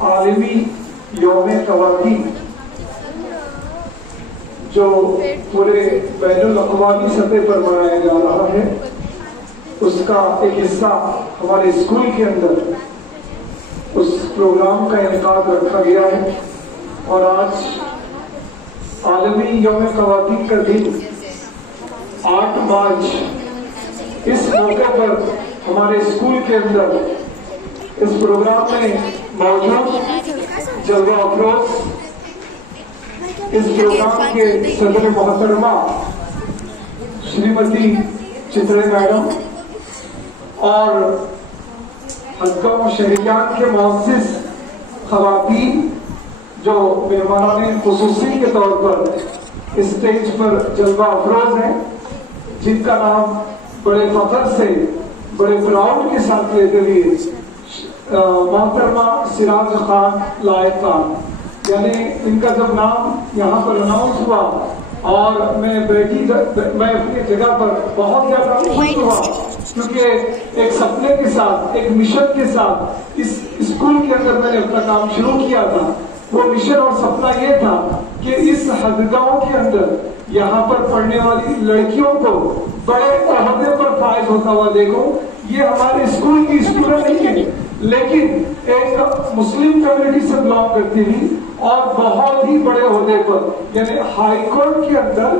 عالمی یوم خواتین جو پورے بین الاقوامی سطح پر منایا جا رہا ہے، اس کا ایک حصہ ہمارے اسکول کے اندر اس پروگرام کا انعقاد رکھا گیا ہے. اور آج عالمی یوم خواتین کا دن 8 مارچ، اس موقع پر ہمارے اسکول کے اندر اس پروگرام میں موجود جلوہ افروز اس پروگرام کے صدر محترمہ شریمتی چترے میڈم اور حلقہ و شہریان کے معزز خواتین جو مہمانان خصوصی کے طور پر اسٹیج پر جلوہ افروز ہیں، جن کا نام بڑے فخر سے بڑے پراؤڈ کے ساتھ لیتے ہوئے محترمہ سراج خان لائق خان، یعنی ان کا جب نام یہاں پر اناؤنس ہوا اور میں اپنی جگہ پر بہت زیادہ خوش ہوا، کیونکہ ایک سپنے کے ساتھ، ایک مشن کے ساتھ اس اسکول کے اندر میں نے اپنا کام شروع کیا تھا. وہ مشن اور سپنا یہ تھا کہ اس حدگاؤں کے اندر یہاں پر پڑھنے والی لڑکیوں کو بڑے عہدے پر فائز ہوتا ہوا دیکھو. یہ ہمارے اسکول کی اسٹوڈنٹ نہیں ہے، لیکن ایک مسلم کمیونٹی سے بلانگ کرتی ہوئی اور بہت ہی بڑے عہدے پر، یعنی ہائی کورٹ کے اندر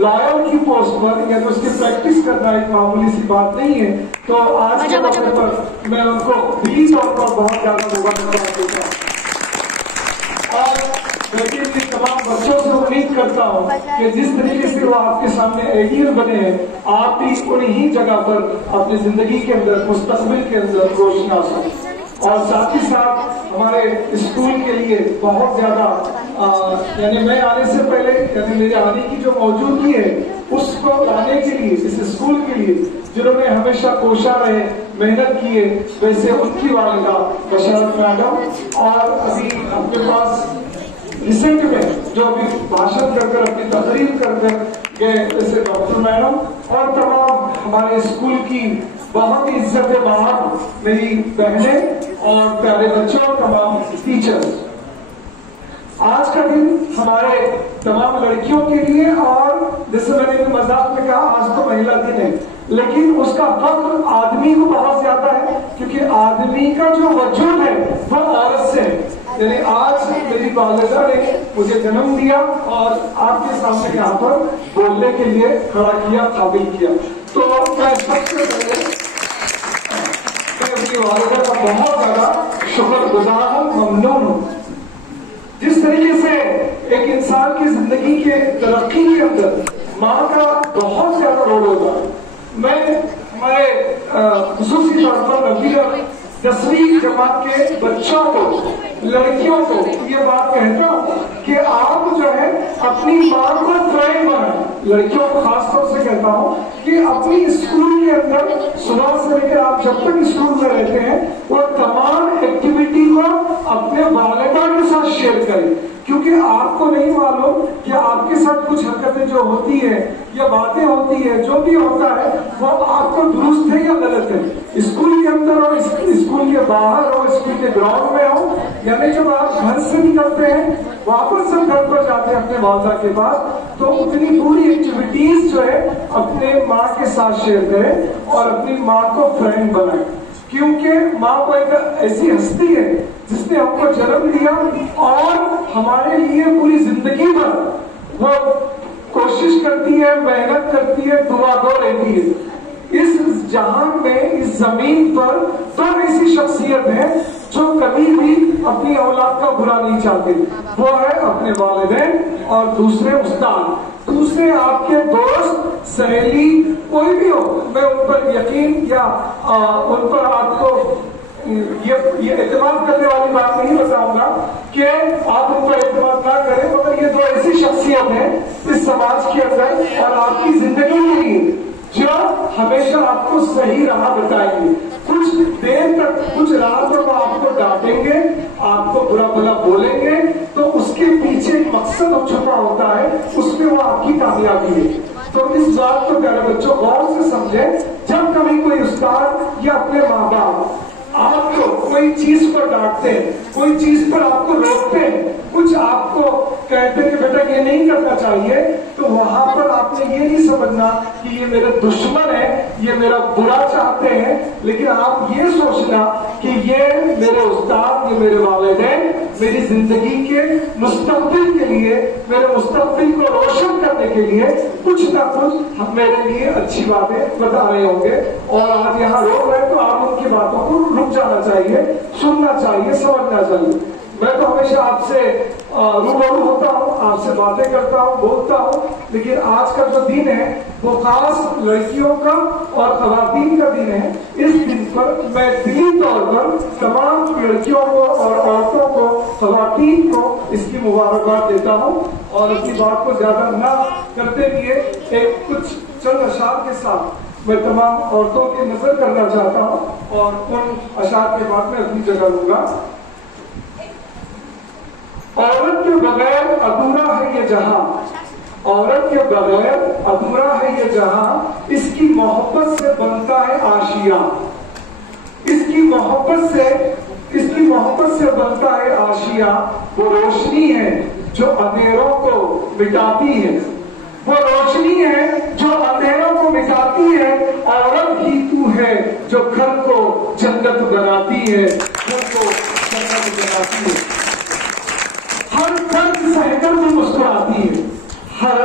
لائر کی پوسٹ پر، یعنی اس کی پریکٹس کرنا ایک معمولی سی بات نہیں ہے. تو آج کے موقع پر میں ان کو بھی طور پر بہت زیادہ مبارکباد دیتا ہوں اور تمام بچوں سے امید کرتا ہوں کہ جس طریقے سے وہ آپ کے سامنے آئیڈیل بنے ہیں، آپ بھی انہی جگہ پر اپنی زندگی کے اندر، مستقبل کے اندر روشناس ہوں. اور ساتھ ہی ساتھ ہمارے اسکول کے لیے بہت زیادہ یعنی میں آنے سے پہلے، یعنی میرے آنے کی جو موجودگی ہے اس کو لانے کے لیے، اس اسکول کے لیے جنہوں نے ہمیشہ کوشاں رہے، محنت کیے، ویسے ان کی والدہ بشارت میڈم، اور ابھی اپنے پاس ریسنٹ میں جو ابھی بھاشن کر کر اپنی تقریر کر کر گئے جیسے ڈاکٹر میڈم، اور تمام ہمارے اسکول کی بہت ہی عزت مآب میری بہنیں اور پیارے بچوں اور تمام ٹیچرز. آج کا دن ہمارے تمام لڑکیوں کے لیے، اور جیسے میں نے مذاق میں کہا آج تو مہیلا دن ہے، لیکن اس کا وقت آدمی کو بہت زیادہ ہے، کیونکہ آدمی کا جو وجود ہے وہ عورت سے ہے. یعنی آج میری والدہ نے مجھے جنم دیا اور آپ کے سامنے یہاں پر بولنے کے لیے کھڑا کیا، قابل کیا. تو میں سب سے پہلے اپنی والدہ کا بہت زیادہ شکر گزار ہوں، ممنون ہوں. جس طریقے سے ایک انسان کی زندگی کے ترقی کے اندر ماں کا بہت زیادہ رول ہوگا. میں ہمارے خصوصی طور پر 9ویں اور 10ویں جماعت کے بچوں کو، لڑکیوں کو یہ بات کہتا ہوں کہ آپ جو ہے اپنی ماں کو فرینڈ بنائیں. لڑکیوں کو خاص طور سے کہتا ہوں کہ اپنی اسکول کے اندر صبح سے لے کر آپ جب تک اسکول میں رہتے ہیں وہ تمام ایکٹیویٹی کو اپنے والدہ کے ساتھ شیئر کریں، کیونکہ آپ کو نہیں معلوم کہ آپ کے ساتھ کچھ حرکتیں جو ہوتی ہیں یا باتیں ہوتی ہیں، جو بھی ہوتا ہے وہ آپ کو درست ہے یا غلط ہے. اسکول کے اندر ہو، اسکول کے باہر ہو، اسکول کے گراؤنڈ میں ہو، یعنی جب آپ گھر سے نکلتے ہیں واپس جب گھر پر جاتے ہیں اپنے والدہ کے پاس، تو اتنی پوری ایکٹیویٹیز جو ہے اپنے ماں کے ساتھ شیئر کریں اور اپنی ماں کو فرینڈ بنائیں. کیونکہ ماں کو ایک ایسی ہستی ہے جس نے ہم کو جنم دیا اور ہمارے لیے پوری زندگی بھر وہ کوشش کرتی ہے، محنت کرتی ہے، دعا گو رہتی ہے. اس جہان میں، اس زمین پر دو ایسی شخصیت ہے جو کبھی بھی اپنی اولاد کا برا نہیں چاہتے. وہ ہے اپنے والدین اور دوسرے استاد، دوسرے آپ کے دوست، سہیلی، کوئی بھی ہو. میں ان پر یقین یا ان پر آپ کو یہ اعتماد کرنے والی بات نہیں بتاؤں گا کہ آپ ان پر اعتماد نہ کریں، مگر یہ دو ایسی شخصیت ہیں اس سماج کے اندر اور آپ کی زندگی کے لیے جو ہمیشہ آپ کو صحیح راہ بتائیں گے. کچھ دیر تک، کچھ رات پر وہ آپ کو ڈانٹیں گے، آپ کو برا بھلا بولیں گے، تو اس کے پیچھے ایک مقصد چھپا ہوتا ہے، اس میں وہ آپ کی کامیابی ہے. تو اس بات کو پیارے بچوں غور سے سمجھیں. جب کبھی کوئی استاد یا اپنے ماں باپ آپ کو کوئی چیز پر ڈانٹتے ہیں، کوئی چیز پر آپ کو روکتے ہیں، کچھ آپ کو کہتے ہیں کہ بیٹا یہ نہیں کرنا چاہیے، تو وہاں پر آپ نے یہ نہیں سمجھنا کہ یہ میرے دشمن ہے، یہ میرا برا چاہتے ہیں، لیکن آپ یہ سوچنا کہ یہ میرے استاد، یہ میرے والدین میری زندگی کے مستقبل کے لیے، میرے مستقبل کو روشن کرنے کے لیے کچھ نہ کچھ میرے لیے اچھی باتیں بتا رہے ہوں گے، اور آپ یہاں روک رہے ہیں تو آپ ان کی باتوں کو رک جانا چاہیے، سننا چاہیے، سمجھنا چاہیے۔ میں تو ہمیشہ آپ سے روبرو ہوتا ہوں، آپ سے باتیں کرتا ہوں، بولتا ہوں، لیکن آج کا جو دن ہے وہ خاص لڑکیوں کا اور خواتین کا دن ہے۔ اس دن پر میں دلی طور پر تمام لڑکیوں کو اور عورتوں کو، خواتین کو اس کی مبارکباد دیتا ہوں، اور اپنی بات کو زیادہ نہ کرتے ہوئے ایک کچھ چند اشعار کے ساتھ میں تمام عورتوں کی نظر کرنا چاہتا ہوں، اور ان اشعار کے بعد میں اپنی جگہ لوں گا۔ عورت کے بغیر ادھورا ہے یہ جہاں، عورت کے بغیر ادھورا ہے یہ جہاں، اس کی محبت سے بنتا ہے آشیاں، اس کی محبت سے بنتا ہے آشیاں، وہ روشنی ہے جو اندھیروں کو مٹاتی ہے، وہ روشنی ہے جو اندھیروں کو مٹاتی ہے، عورت ہی تو ہے جو گھر کو جنت بناتی ہے، گھر کو جنت بناتی ہے۔ ہر درد سہ کر بھی مسکراتی ہے، ہر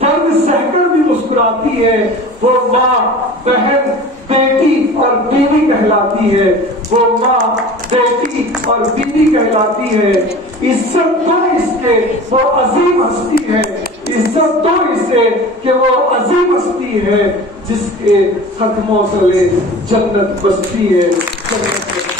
درد سہ کر بھی مسکراتی ہے، وہ ماں، بہن، بیٹی اور بیوی کہلاتی ہے، وہ ماں، بیٹی اور بیوی کہلاتی ہے۔ عزت دو اس کے وہ عظیم ہستی ہے، عزت دو اسے کہ وہ عظیم ہستی ہے، جس کے قدموں تلے جنت بستی ہے، جنت بستی ہے۔